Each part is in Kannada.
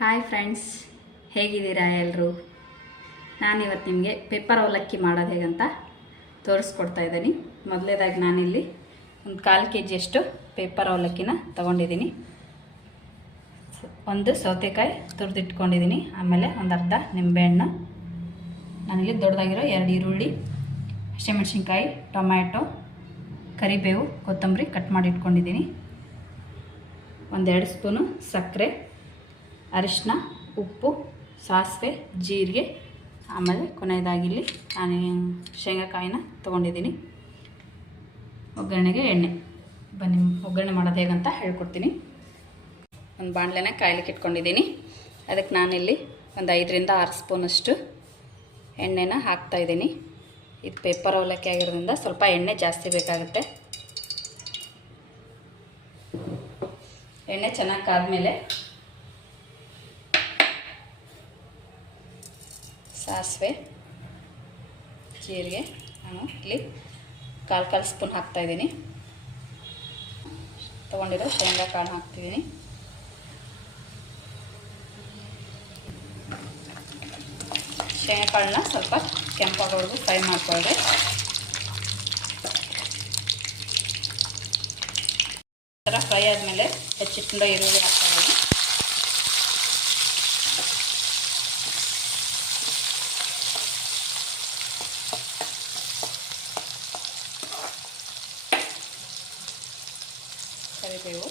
ಹಾಯ್ ಫ್ರೆಂಡ್ಸ್, ಹೇಗಿದ್ದೀರಾ ಎಲ್ಲರೂ? ನಾನಿವತ್ತು ನಿಮಗೆ ಪೇಪರ್ ಅವಲಕ್ಕಿ ಮಾಡೋದು ಹೇಗಂತ ತೋರಿಸ್ಕೊಡ್ತಾ ಇದ್ದೀನಿ. ಮೊದಲೇದಾಗಿ ನಾನಿಲ್ಲಿ ಒಂದು 1/4 kg ಪೇಪರ್ ಅವಲಕ್ಕಿನ ತೊಗೊಂಡಿದ್ದೀನಿ. ಒಂದು ಸೌತೆಕಾಯಿ ತುರಿದಿಟ್ಕೊಂಡಿದ್ದೀನಿ. ಆಮೇಲೆ ಒಂದು ಅರ್ಧ ನಿಂಬೆಹಣ್ಣು, ನಾನಿಲ್ಲಿ ದೊಡ್ಡದಾಗಿರೋ 2 ಈರುಳ್ಳಿ, ಹಸಿಮೆಣಸಿನ್ಕಾಯಿ, ಟೊಮ್ಯಾಟೊ, ಕರಿಬೇವು, ಕೊತ್ತಂಬರಿ ಕಟ್ ಮಾಡಿ ಇಟ್ಕೊಂಡಿದ್ದೀನಿ. 1-2 ಸ್ಪೂನು ಸಕ್ಕರೆ, ಅರಿಶಿನ, ಉಪ್ಪು, ಸಾಸಿವೆ, ಜೀರಿಗೆ, ಆಮೇಲೆ ಕೊನೆಯದಾಗಿಲ್ಲಿ ನಾನು ಶೇಂಗಾಕಾಯಿನ ತೊಗೊಂಡಿದ್ದೀನಿ. ಒಗ್ಗರಣೆಗೆ ಎಣ್ಣೆ. ಬನ್ನಿ ಒಗ್ಗರಣೆ ಮಾಡೋದು ಹೇಗಂತ ಹೇಳ್ಕೊಡ್ತೀನಿ. ಒಂದು ಬಾಣಲೆನ ಕಾಯ್ಲಿಕ್ಕೆ ಇಟ್ಕೊಂಡಿದ್ದೀನಿ. ಅದಕ್ಕೆ ನಾನಿಲ್ಲಿ ಒಂದು 5-6 ಸ್ಪೂನಷ್ಟು ಎಣ್ಣೆನ ಹಾಕ್ತಾಯಿದ್ದೀನಿ. ಇದು ಪೇಪರ್ ಅವಲಕ್ಕಿ ಆಗಿರೋದ್ರಿಂದ ಸ್ವಲ್ಪ ಎಣ್ಣೆ ಜಾಸ್ತಿ ಬೇಕಾಗುತ್ತೆ. ಎಣ್ಣೆ ಚೆನ್ನಾಗಿ ಕಾದ್ಮೇಲೆ ಸಾಸಿವೆ, ಜೀರಿಗೆ ನಾನು ಇಲ್ಲಿ 1/4 ಸ್ಪೂನ್ ಹಾಕ್ತಾಯಿದ್ದೀನಿ. ತೊಗೊಂಡಿರೋ ಶೇಂಗಾ ಕಾಳು ಹಾಕ್ತಿದ್ದೀನಿ. ಶೇಂಗಾ ಕಾಳನ್ನ ಸ್ವಲ್ಪ ಕೆಂಪಾಗೋವರೆಗೂ ಫ್ರೈ ಮಾಡ್ಕೊಳ್ಳಿ. ಈ ಥರ ಫ್ರೈ ಆದಮೇಲೆ ಹೆಚ್ಚಿಟ್ಕೊಂಡು ಈರುಳ್ಳಿ ಹಾಕ್ತಾಯಿದ್ದೀನಿ. ಕರಿಬೇವು,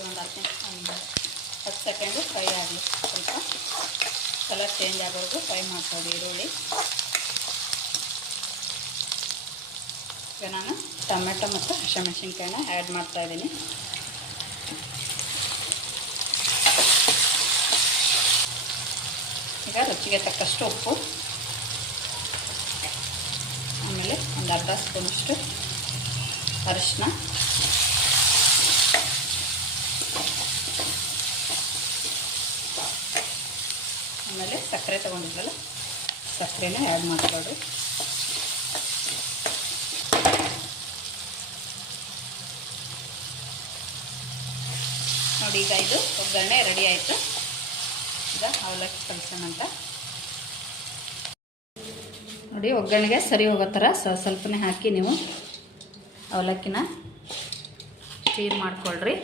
ಒಂದು 10 ಸೆಕೆಂಡು ಫ್ರೈ ಆಗಲಿ. ಸ್ವಲ್ಪ ಕಲರ್ ಚೇಂಜ್ ಆಗೋವರೆಗೂ ಫ್ರೈ ಮಾಡ್ಕೊಳ್ಳಿ ಈರುಳ್ಳಿ. ಈಗ ನಾನು ಟೊಮೆಟೊ ಮತ್ತು ಹಸಿಮೆಣಸಿನ್ಕಾಯಿನ ಆ್ಯಡ್ ಮಾಡ್ತಾಯಿದ್ದೀನಿ. ಈಗ ರುಚಿಗೆ ತಕ್ಕಷ್ಟು ಉಪ್ಪು, ಆಮೇಲೆ ಒಂದು ಅರ್ಧ ಸ್ಪೂನಷ್ಟು ಅರಿಶಿನ, ಆಮೇಲೆ ಸಕ್ಕರೆ ತೊಗೊಂಡಿದ್ರಲ್ಲ ಸಕ್ಕರೆನ ಆ್ಯಡ್ ಮಾಡ್ಕೊಳ್ಳಿ. ನೋಡಿ, ಈಗ ಇದು ಒಗ್ಗರಣೆ ರೆಡಿ ಆಯಿತು. ಈಗ ಅವಲಕ್ಕಿ ಕಲಸೋಣ ಅಂತ. ನೋಡಿ, ಒಗ್ಗರಣೆಗೆ ಸರಿ ಹೋಗೋ ಥರ ಸ್ವಲ್ಪನೇ ಹಾಕಿ ನೀವು ಅವಲಕ್ಕಿನ ಸ್ಟೀರ್ ಮಾಡ್ಕೊಳ್ರಿ.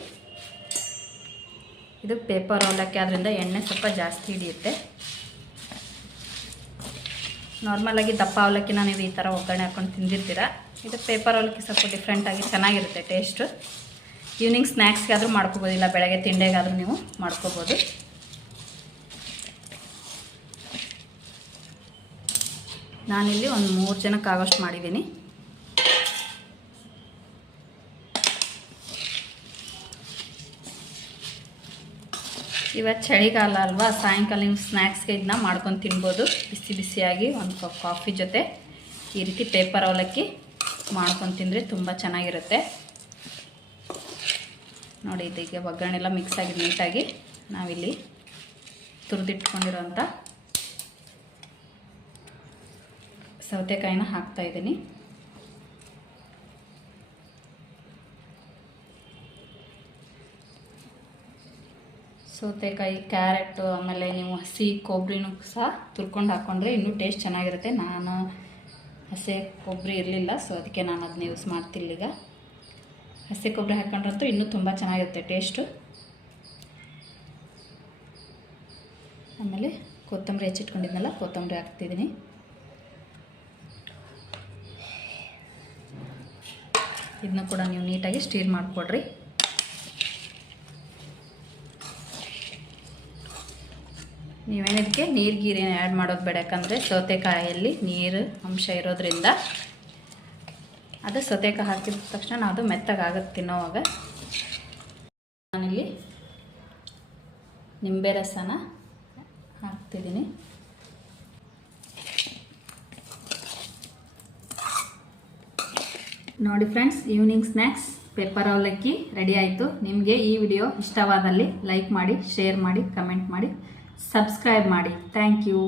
ಇದು ಪೇಪರ್ ಅವಲಕ್ಕಿ ಆದ್ದರಿಂದ ಎಣ್ಣೆ ಸ್ವಲ್ಪ ಜಾಸ್ತಿ ಹಿಡಿಯುತ್ತೆ. ನಾರ್ಮಲಾಗಿ ದಪ್ಪ ಅವಲಕ್ಕಿನ ನೀವು ಈ ಥರ ಒಗ್ಗರಣೆ ಹಾಕ್ಕೊಂಡು ತಿಂದಿರ್ತೀರ. ಇದು ಪೇಪರ್ ಅವಲಕ್ಕಿ ಸ್ವಲ್ಪ ಡಿಫ್ರೆಂಟಾಗಿ ಚೆನ್ನಾಗಿರುತ್ತೆ ಟೇಸ್ಟು. ಈವ್ನಿಂಗ್ ಸ್ನ್ಯಾಕ್ಸ್ಗಾದರೂ ಮಾಡ್ಕೋಬೋದು, ಇಲ್ಲ ಬೆಳಗ್ಗೆ ತಿಂಡಿಗಾದರೂ ನೀವು ಮಾಡ್ಕೋಬೋದು. ನಾನಿಲ್ಲಿ ಒಂದು 3 ಜನಕ್ಕಾಗೋಷ್ಟು ಮಾಡಿದ್ದೀನಿ. ಇವತ್ತು ಚಳಿಗಾಲ ಅಲ್ವಾ, ಸಾಯಂಕಾಲ ನೀವು ಸ್ನ್ಯಾಕ್ಸ್ಗೆ ಇದನ್ನ ಮಾಡ್ಕೊಂಡು ತಿನ್ಬೋದು. ಬಿಸಿ ಬಿಸಿಯಾಗಿ ಒಂದು ಕಪ್ ಕಾಫಿ ಜೊತೆ ಈ ರೀತಿ ಪೇಪರ್ ಅವಲಕ್ಕಿ ಮಾಡ್ಕೊಂಡು ತಿಂದರೆ ತುಂಬ ಚೆನ್ನಾಗಿರುತ್ತೆ. ನೋಡಿ, ಇದೀಗ ಒಗ್ಗರಣೆ ಎಲ್ಲ ಮಿಕ್ಸ್ ಆಗಿ ನೀಟಾಗಿ ನಾವಿಲ್ಲಿ ತುರಿದಿಟ್ಕೊಂಡಿರೋಂಥ ಸೌತೆಕಾಯಿನ ಹಾಕ್ತಾಯಿದ್ದೀನಿ. ಸೌತೆಕಾಯಿ, ಕ್ಯಾರೆಟು, ಆಮೇಲೆ ನೀವು ಹಸಿ ಕೊಬ್ಬರಿನೂ ಸಹ ತುರ್ಕೊಂಡು ಹಾಕ್ಕೊಂಡ್ರೆ ಇನ್ನೂ ಟೇಸ್ಟ್ ಚೆನ್ನಾಗಿರುತ್ತೆ. ನಾನು ಹಸಿ ಕೊಬ್ಬರಿ ಇರಲಿಲ್ಲ, ಸೊ ಅದಕ್ಕೆ ನಾನು ಅದನ್ನ ಯೂಸ್ ಮಾಡ್ತಿಲ್ಲ. ಈಗ ಹಸಿ ಕೊಬ್ಬರಿ ಹಾಕ್ಕೊಂಡ್ರಂತೂ ಇನ್ನೂ ತುಂಬ ಚೆನ್ನಾಗಿರುತ್ತೆ ಟೇಸ್ಟು. ಆಮೇಲೆ ಕೊತ್ತಂಬರಿ ಹೆಚ್ಚಿಟ್ಕೊಂಡಿದ್ನಲ್ಲ, ಕೊತ್ತಂಬರಿ ಹಾಕ್ತಿದ್ದೀನಿ. ಇದನ್ನ ಕೂಡ ನೀವು ನೀಟಾಗಿ ಸ್ಟೀರ್ ಮಾಡಿಕೊಡ್ರಿ. ನೀವೇನಿದಕ್ಕೆ ನೀರು ಗೀರೇನು ಆ್ಯಡ್ ಮಾಡೋದು ಬೇಡ, ಯಾಕಂದರೆ ಸೌತೆಕಾಯಲ್ಲಿ ನೀರು ಅಂಶ ಇರೋದ್ರಿಂದ ಅದು ಸೌತೆಕಾಯಿ ಹಾಕಿದ ತಕ್ಷಣ ಅದು ಮೆತ್ತಗಾಗುತ್ತೆ ತಿನ್ನೋವಾಗ. ನಾನಿಲ್ಲಿ ನಿಂಬೆ ರಸನ ಹಾಕ್ತಿದ್ದೀನಿ. ನೋಡಿ ಫ್ರೆಂಡ್ಸ್, ಈವ್ನಿಂಗ್ ಸ್ನ್ಯಾಕ್ಸ್ ಪೇಪರ್ ಅವಲಕ್ಕಿ ರೆಡಿ ಆಯಿತು. ನಿಮಗೆ ಈ ವಿಡಿಯೋ ಇಷ್ಟವಾದಲ್ಲಿ ಲೈಕ್ ಮಾಡಿ, ಶೇರ್ ಮಾಡಿ, ಕಮೆಂಟ್ ಮಾಡಿ, ಸಬ್ಸ್ಕ್ರೈಬ್ ಮಾಡಿ. Thank you.